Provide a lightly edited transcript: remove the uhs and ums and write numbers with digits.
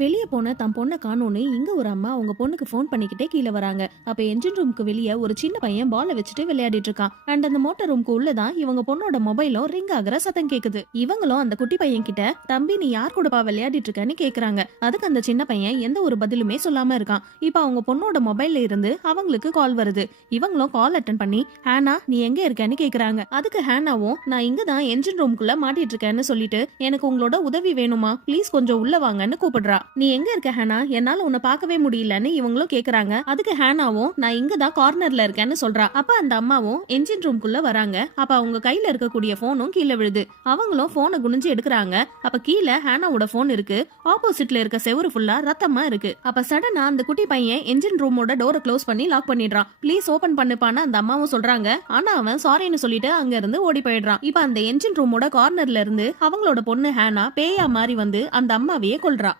வெளியே போன தன் பொண்ணை காணோன்னு இங்க ஒரு அம்மா அவங்க பொண்ணுக்கு ஃபோன் பண்ணிக்கிட்டே கீழே வராங்க. அப்ப என்ஜின் ரூமுக்கு வெளியே ஒரு சின்ன பையன் பாலை வச்சுட்டு விளையாடிட்டு இருக்கான். அண்ட் அந்த மோட்டார் ரூமுக்கு உள்ளதான் இவங்க பொண்ணோட மொபைலும் ரிங் ஆகுற சத்தம் கேக்குது. இவங்களும் அந்த குட்டி பையன் கிட்ட தம்பி நீ யார் கூடப்பா விளையாடிட்டு இருக்கன்னு கேக்குறாங்க. அதுக்கு அந்த சின்ன பையன் எந்த ஒரு பதிலுமே சொல்லாம இருக்கான். இப்ப அவங்க பொண்ணோட மொபைல்ல இருந்து அவங்களுக்கு கால் வருது. இவங்களும் கால் அட்டன் பண்ணி ஹேனா நீ எங்க இருக்கன்னு கேக்குறாங்க. அதுக்கு ஹேனாவும் நான் இங்க தான் என்ஜின் ரூமுக்குள்ள மாட்டிட்டு இருக்கேன்னு சொல்லிட்டு எனக்கு உங்களோட உதவி வேணுமா ப்ளீஸ் கொஞ்சம் உள்ள வாங்கன்னு கூப்பிடுறா. நீ எங்க இருக்க ஹேனா என்னால உன்னை பார்க்கவே முடியலன்னு இவங்களும் கேக்குறாங்க. அதுக்கு ஹேனாவும் நான் இங்க தான் கார்னர்ல இருக்கேன்னு சொல்றா. அப்ப அந்த அம்மாவும் என்ஜின் ரூம்குள்ள வராங்க. அப்ப அவங்க கையில இருக்கக்கூடிய போனும் கீழே விழுது. அவங்களும் போனை குனிஞ்சு எடுக்கிறாங்க. அப்ப கீழே ஹேனாவோட போன் இருக்கு. ஆப்போசிட்ல இருக்க செவுரு ஃபுல்லா ரத்தமா இருக்கு. அப்ப சடனா அந்த குட்டி பையன் என்ஜின் ரூமோட டோரை க்ளோஸ் பண்ணி லாக் பண்ணிடுறான். ப்ளீஸ் ஓபன் பண்ணுப்பான்னு அந்த அம்மாவும் சொல்றாங்க. ஆனா அவன் சாரின்னு சொல்லிட்டு அங்க இருந்து ஓடி போயிடுறான். இப்ப அந்த என்ஜின் ரூமோட கார்னர்ல இருந்து அவங்களோட பொண்ணு ஹேனா பேயா மாறி வந்து அந்த அம்மாவையே கொல்றா.